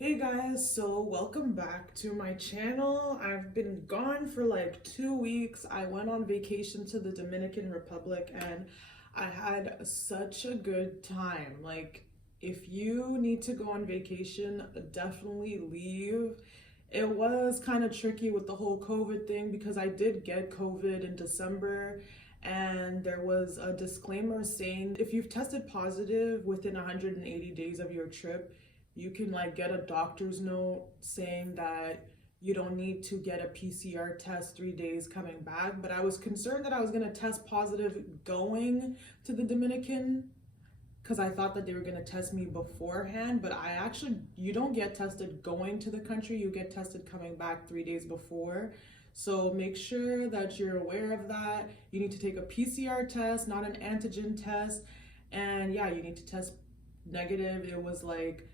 Hey guys, so welcome back to my channel. I've been gone for like 2 weeks. I went on vacation to the Dominican Republic and I had such a good time. Like, if you need to go on vacation, definitely leave. It was kind of tricky with the whole COVID thing because I did get COVID in December, and there was a disclaimer saying if you've tested positive within 180 days of your trip, you can like get a doctor's note saying that you don't need to get a PCR test 3 days coming back. But I was concerned that I was gonna test positive going to the Dominican because I thought that they were gonna test me beforehand. But you don't get tested going to the country, you get tested coming back 3 days before. So make sure that you're aware of that. You need to take a PCR test, not an antigen test. And yeah, you need to test negative. It was like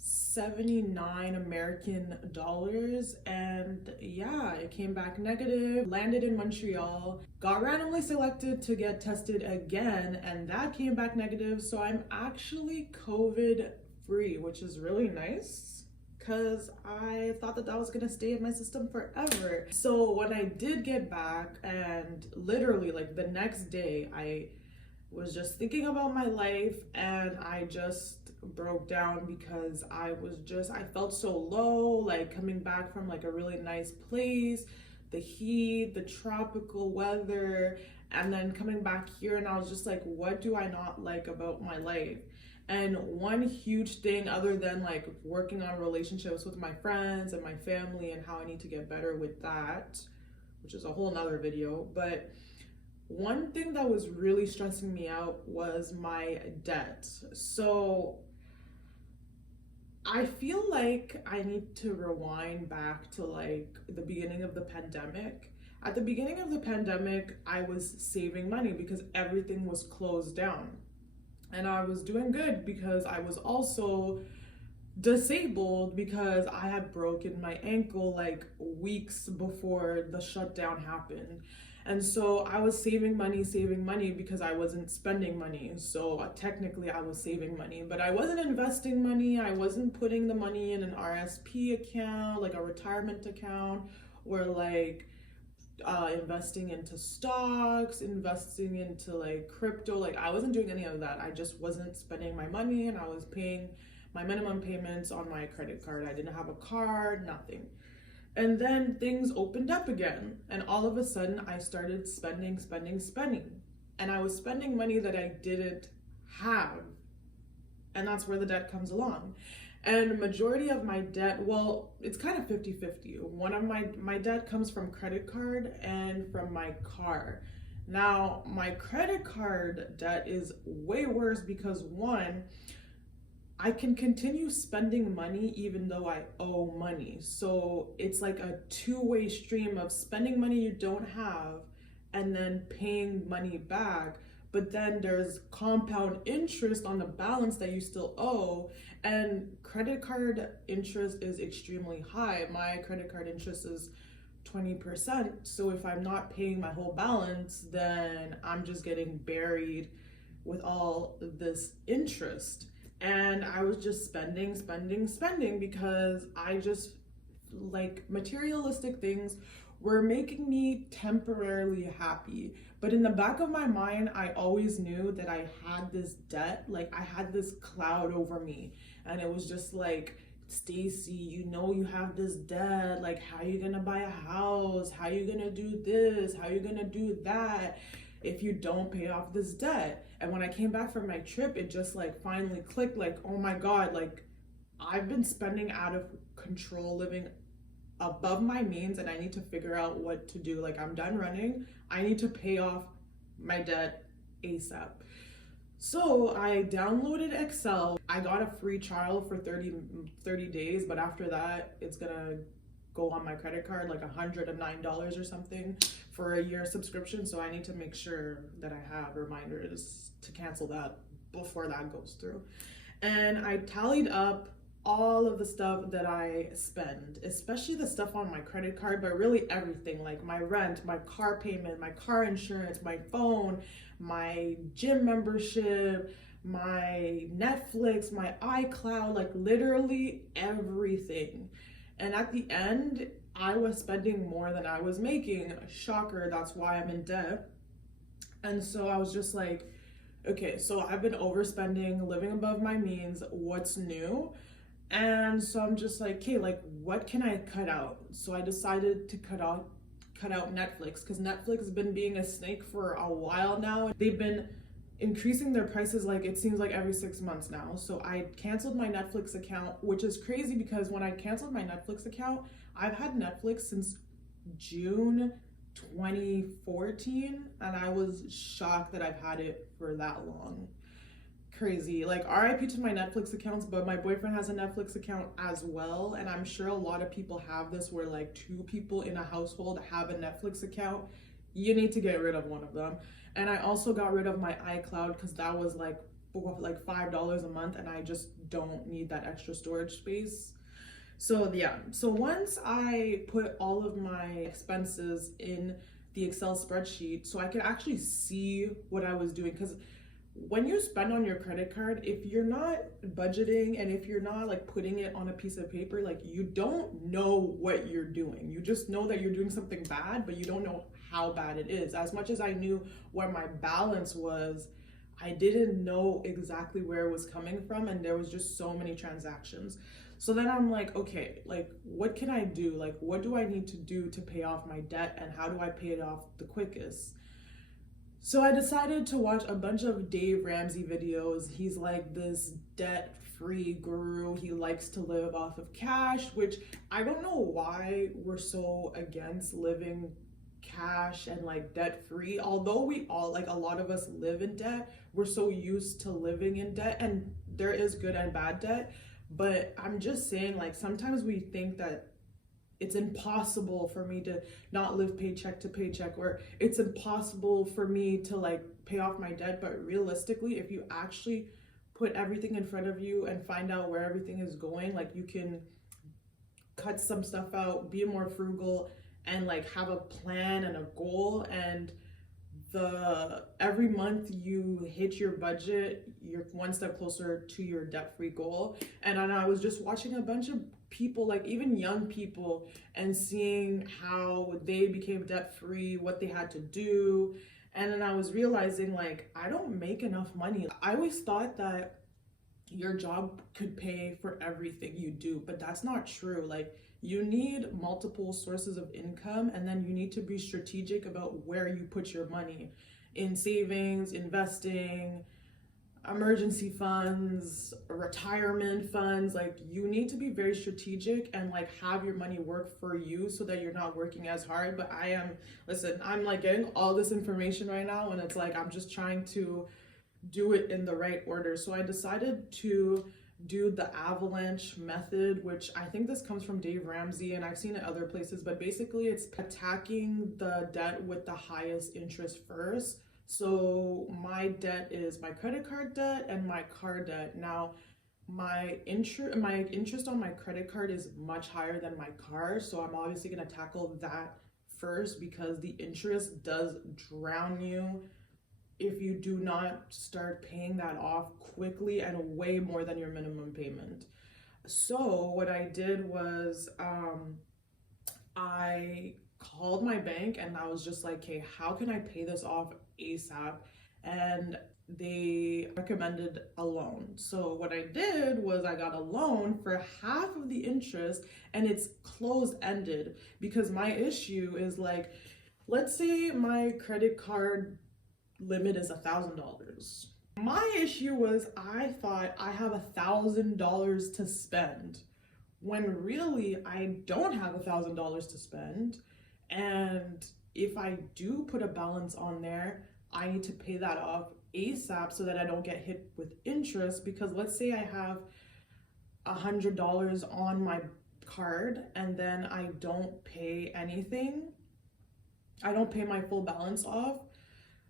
79 American dollars, and yeah, it came back negative. Landed in Montreal, got randomly selected to get tested again, and that came back negative. So I'm actually COVID free, which is really nice because I thought that that was gonna stay in my system forever. So when I did get back, and literally like the next day, I was just thinking about my life and I just broke down because I felt so low, like coming back from like a really nice place, the heat, the tropical weather, and then coming back here, and I was just like, what do I not like about my life? And one huge thing, other than like working on relationships with my friends and my family and how I need to get better with that, which is a whole nother video, but one thing that was really stressing me out was my debt. So I feel like I need to rewind back to like the beginning of the pandemic. At the beginning of the pandemic, I was saving money because everything was closed down. And I was doing good because I was also disabled because I had broken my ankle like weeks before the shutdown happened. And so I was saving money because I wasn't spending money. So technically I was saving money, but I wasn't investing money. I wasn't putting the money in an RSP account, like a retirement account, or like investing into stocks, investing into like crypto. Like, I wasn't doing any of that. I just wasn't spending my money, and I was paying my minimum payments on my credit card. I didn't have a card, nothing. And then things opened up again, and all of a sudden I started spending. And I was spending money that I didn't have. And that's where the debt comes along. And majority of my debt, well, it's kind of 50-50. One of my debt comes from credit card and from my car. Now, my credit card debt is way worse because one, I can continue spending money even though I owe money. So it's like a two-way stream of spending money you don't have and then paying money back. But then there's compound interest on the balance that you still owe. And credit card interest is extremely high. My credit card interest is 20%. So if I'm not paying my whole balance, then I'm just getting buried with all this interest. And I was just spending because I just like materialistic things were making me temporarily happy. But in the back of my mind, I always knew that I had this debt, like I had this cloud over me. And it was just like, Stacy, you know you have this debt. Like, how you gonna buy a house? How you gonna do this? How you gonna do that if you don't pay off this debt? And when I came back from my trip, it just like finally clicked, like, oh my God, like I've been spending out of control, living above my means, and I need to figure out what to do. Like, I'm done running. I need to pay off my debt ASAP. So I downloaded Excel. I got a free trial for 30 days, but after that, it's gonna go on my credit card, like $109 or something for a year subscription. So I need to make sure that I have reminders to cancel that before that goes through. And I tallied up all of the stuff that I spend, especially the stuff on my credit card, but really everything, like my rent, my car payment, my car insurance, my phone, my gym membership, my Netflix, my iCloud, like literally everything. And at the end, I was spending more than I was making. Shocker, that's why I'm in debt. And so I was just like, okay, so I've been overspending, living above my means. What's new? And so I'm just like, okay, like what can I cut out? So I decided to cut out Netflix, because Netflix has been being a snake for a while now. They've been increasing their prices, like it seems like every 6 months now. So I canceled my Netflix account, which is crazy because when I canceled my Netflix account, I've had Netflix since June 2014, and I was shocked that I've had it for that long. Crazy. Like RIP to my Netflix accounts, but my boyfriend has a Netflix account as well, and I'm sure a lot of people have this where like two people in a household have a Netflix account. You need to get rid of one of them. And I also got rid of my iCloud because that was like $5 a month, and I just don't need that extra storage space. So yeah, so once I put all of my expenses in the Excel spreadsheet so I could actually see what I was doing, because when you spend on your credit card, if you're not budgeting and if you're not like putting it on a piece of paper, like you don't know what you're doing. You just know that you're doing something bad, but you don't know how bad it is. As much as I knew where my balance was, I didn't know exactly where it was coming from, and there was just so many transactions. So then I'm like, okay, like what can I do? Like what do I need to do to pay off my debt, and how do I pay it off the quickest? So I decided to watch a bunch of Dave Ramsey videos. He's like this debt-free guru. He likes to live off of cash, which I don't know why we're so against living cash and like debt-free. Although we all, like a lot of us live in debt, we're so used to living in debt, and there is good and bad debt. But I'm just saying, like sometimes we think that it's impossible for me to not live paycheck to paycheck, or it's impossible for me to like pay off my debt. But realistically, if you actually put everything in front of you and find out where everything is going, like you can cut some stuff out, be more frugal, and like have a plan and a goal, and the every month you hit your budget, you're one step closer to your debt-free goal. And I was just watching a bunch of people, like even young people, and seeing how they became debt-free, what they had to do. And then I was realizing, like, I don't make enough money. I always thought that your job could pay for everything you do, but that's not true. Like, you need multiple sources of income, and then you need to be strategic about where you put your money in: savings, investing, emergency funds, retirement funds. Like you need to be very strategic and like have your money work for you so that you're not working as hard. But I'm like getting all this information right now, and it's like I'm just trying to do it in the right order. So I decided to do the avalanche method, which I think this comes from Dave Ramsey, and I've seen it other places, but basically it's attacking the debt with the highest interest first. So my debt is my credit card debt and my car debt. Now my interest on my credit card is much higher than my car, so I'm obviously going to tackle that first, because the interest does drown you if you do not start paying that off quickly and way more than your minimum payment. So what I did was I called my bank and I was just like, hey, how can I pay this off ASAP? And they recommended a loan. So what I did was I got a loan for half of the interest, and it's closed-ended, because my issue is like, let's say my credit card limit is $1,000. My issue was I thought I have $1,000 to spend, when really I don't have $1,000 to spend. And if I do put a balance on there, I need to pay that off ASAP so that I don't get hit with interest. Because let's say I have $100 on my card and then I don't pay anything, I don't pay my full balance off,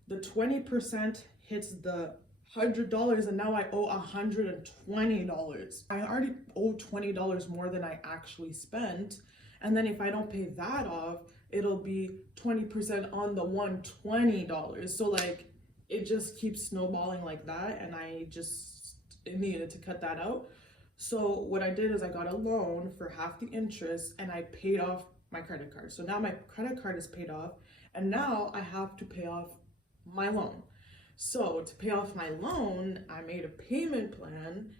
the 20% hits the $100, and now I owe $120. I already owe $20 more than I actually spent. And then if I don't pay that off, it'll be 20% on the $120. So like, it just keeps snowballing like that, and I just needed to cut that out. So what I did is I got a loan for half the interest and I paid off my credit card. So now my credit card is paid off, and now I have to pay off my loan. So to pay off my loan, I made a payment plan,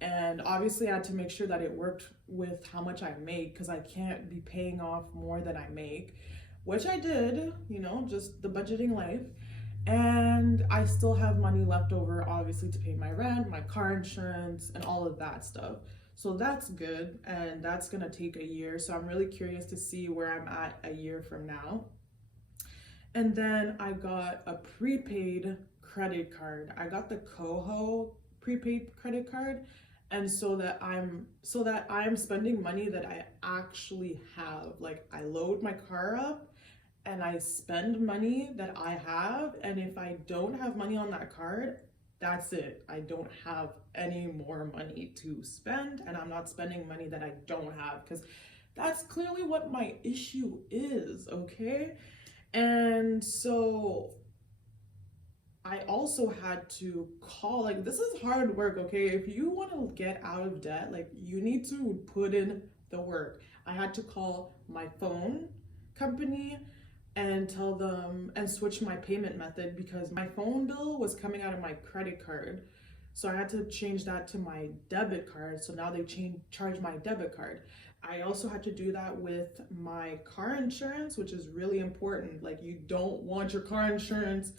and obviously I had to make sure that it worked with how much I make, because I can't be paying off more than I make, which I did, just the budgeting life. And I still have money left over, obviously, to pay my rent, my car insurance, and all of that stuff. So that's good, and that's gonna take a year. So I'm really curious to see where I'm at a year from now. And then I got a prepaid credit card. I got the Koho prepaid credit card, and so that I'm spending money that I actually have. Like, I load my car up and I spend money that I have, and if I don't have money on that card, that's it. I don't have any more money to spend, and I'm not spending money that I don't have, because that's clearly what my issue is, okay? And so I also had to call, like, this is hard work, okay? If you want to get out of debt, like, you need to put in the work. I had to call my phone company and tell them and switch my payment method, because my phone bill was coming out of my credit card. So I had to change that to my debit card. So now they charge my debit card. I also had to do that with my car insurance, which is really important. Like, you don't want your car insurance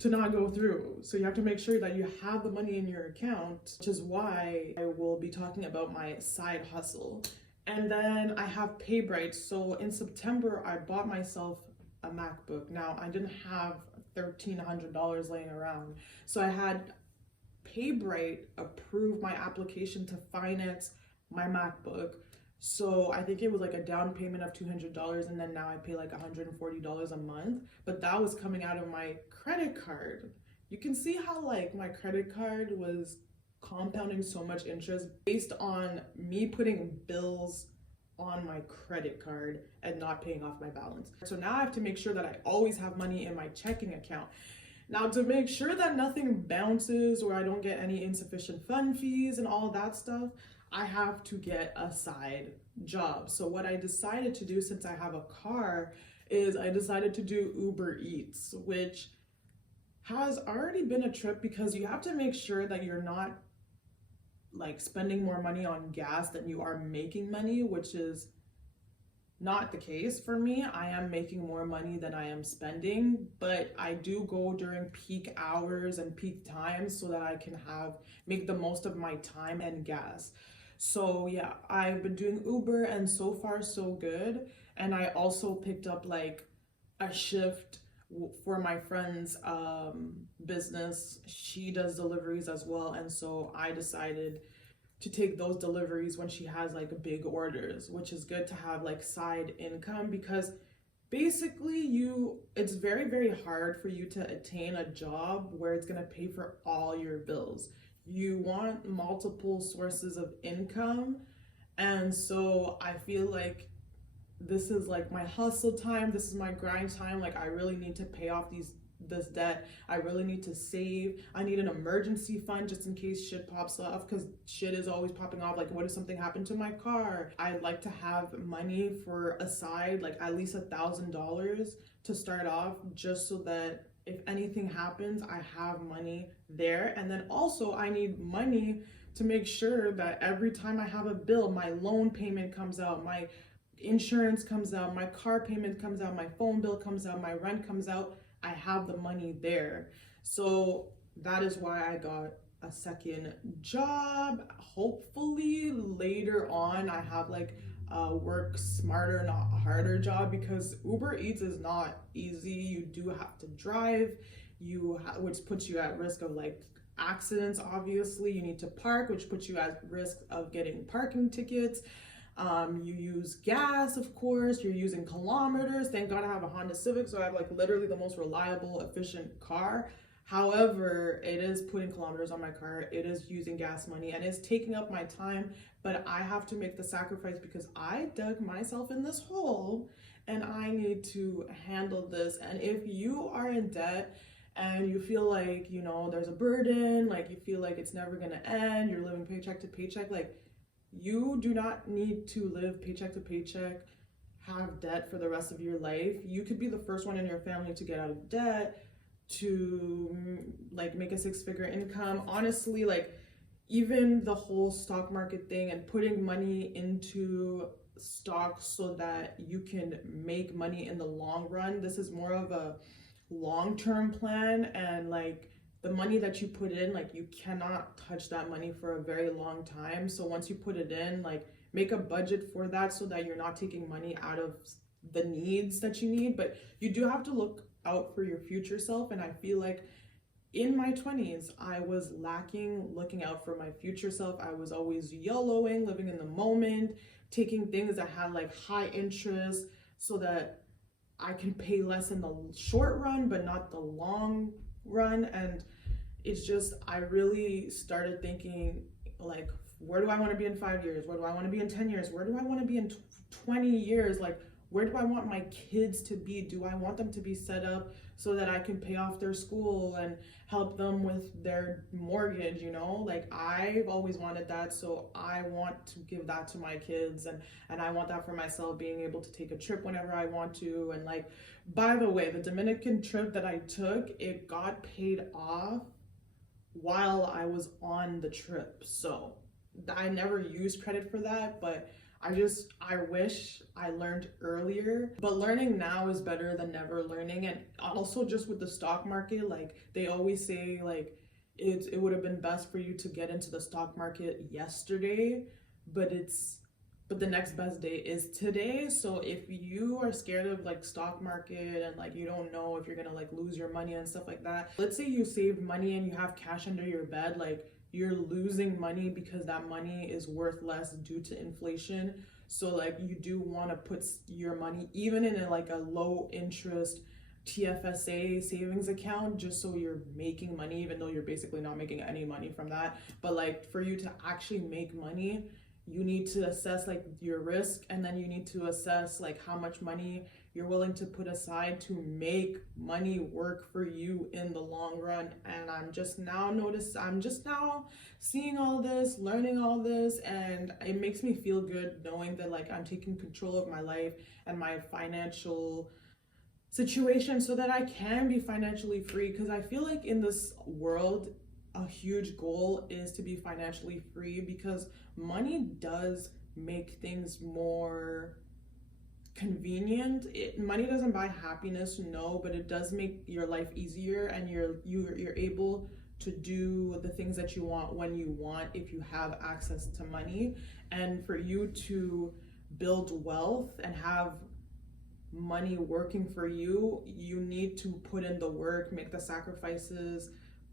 to not go through. So you have to make sure that you have the money in your account, which is why I will be talking about my side hustle. And then I have PayBright. So in September, I bought myself a MacBook. Now, I didn't have $1,300 laying around. So I had PayBright approve my application to finance my MacBook. So I think it was like a down payment of $200, and then now I pay like $140 a month. But that was coming out of my credit card. You can see how like my credit card was compounding so much interest based on me putting bills on my credit card and not paying off my balance. So now I have to make sure that I always have money in my checking account. Now, to make sure that nothing bounces or I don't get any insufficient fund fees and all that stuff, I have to get a side job. So what I decided to do, since I have a car, is I decided to do Uber Eats, which has already been a trip, because you have to make sure that you're not like spending more money on gas than you are making money, which is not the case for me. I am making more money than I am spending, but I do go during peak hours and peak times so that I can make the most of my time and gas. So yeah, I've been doing Uber, and so far so good. And I also picked up like a shift for my friend's business. She does deliveries as well, and so I decided to take those deliveries when she has like big orders, which is good to have like side income, because basically it's very, very hard for you to attain a job where it's going to pay for all your bills. You want multiple sources of income, and so I feel like this is like my hustle time, this is my grind time. Like, I really need to pay off this debt. I really need to save. I need an emergency fund just in case shit pops off, because shit is always popping off. Like, what if something happened to my car? I'd like to have money for aside, like at least $1,000 to start off, just so that if anything happens, I have money there. And then also I need money to make sure that every time I have a bill, my loan payment comes out, my insurance comes out, my car payment comes out, my phone bill comes out, my rent comes out, I have the money there. So that is why I got a second job. Hopefully later on I have like a work smarter, not harder job, because Uber Eats is not easy. You do have to drive, which puts you at risk of like accidents. Obviously you need to park, which puts you at risk of getting parking tickets. You use gas, of course, you're using kilometers. Thank God I have a Honda Civic, so I have like literally the most reliable, efficient car. However, it is putting kilometers on my car, it is using gas money, and it's taking up my time, but I have to make the sacrifice because I dug myself in this hole and I need to handle this. And if you are in debt and you feel like, you know, there's a burden, like you feel like it's never gonna end, you're living paycheck to paycheck. Like, you do not need to live paycheck to paycheck, have debt for the rest of your life. You could be the first one in your family to get out of debt, to like make a six-figure income. Honestly, like, even the whole stock market thing and putting money into stocks so that you can make money in the long run, this is more of a long-term plan. And like, the money that you put in, like, you cannot touch that money for a very long time. So once you put it in, like, make a budget for that so that you're not taking money out of the needs that you need. But you do have to look out for your future self. And I feel like in my 20s, I was lacking looking out for my future self. I was always YOLOing, living in the moment, taking things that had like high interest so that I can pay less in the short run, but not the long run. And it's just, I really started thinking, like, where do I want to be in 5 years? Where do I want to be in 10 years? Where do I want to be in 20 years? Like, where do I want my kids to be? Do I want them to be set up so that I can pay off their school and help them with their mortgage, you know? Like, I've always wanted that, so I want to give that to my kids, and I want that for myself, being able to take a trip whenever I want to. And like, by the way, the Dominican trip that I took, it got paid off while I was on the trip. So I never used credit for that, but I wish I learned earlier. But learning now is better than never learning. And also, just with the stock market, like, they always say, like, it would have been best for you to get into the stock market yesterday, but the next best day is today. So if you are scared of like stock market and like you don't know if you're gonna like lose your money and stuff like that, let's say you save money and you have cash under your bed, like, you're losing money because that money is worth less due to inflation. So like, you do want to put your money even in a low interest TFSA savings account, just so you're making money, even though you're basically not making any money from that. But like, for you to actually make money, you need to assess like your risk, and then you need to assess like how much money you're willing to put aside to make money work for you in the long run. And I'm just now seeing all this, learning all this, and it makes me feel good knowing that like I'm taking control of my life and my financial situation so that I can be financially free. Because I feel like in this world, a huge goal is to be financially free, because money does make things more convenient. Money doesn't buy happiness, no, but it does make your life easier, and you're able to do the things that you want when you want, if you have access to money. And for you to build wealth and have money working for you, you need to put in the work, make the sacrifices,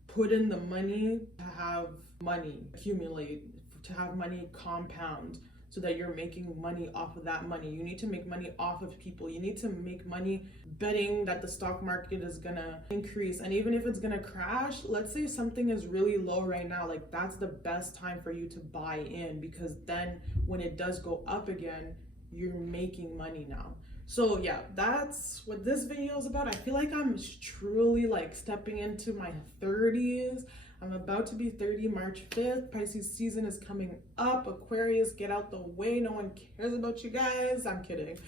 put in the money to have money accumulate, to have money compound, so that you're making money off of that money. You need to make money off of people. You need to make money betting that the stock market is gonna increase. And even if it's gonna crash, let's say something is really low right now, like, that's the best time for you to buy in, because then when it does go up again, you're making money now. So yeah, that's what this video is about. I feel like I'm truly like stepping into my 30s. I'm about to be 30 March 5th. Pisces season is coming up. Aquarius, get out the way. No one cares about you guys. I'm kidding.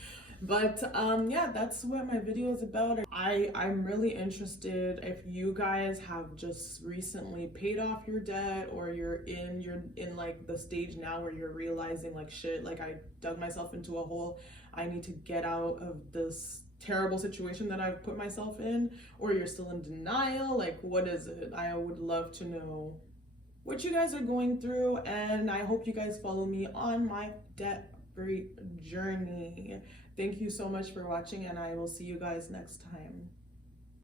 But yeah, that's what my video is about. I'm really interested if you guys have just recently paid off your debt, or you're in like the stage now where you're realizing like, shit, like, I dug myself into a hole. I need to get out of this terrible situation that I've put myself in, or you're still in denial. Like, what is it? I would love to know what you guys are going through, and I hope you guys follow me on my debt-free journey. Thank you so much for watching, and I will see you guys next time.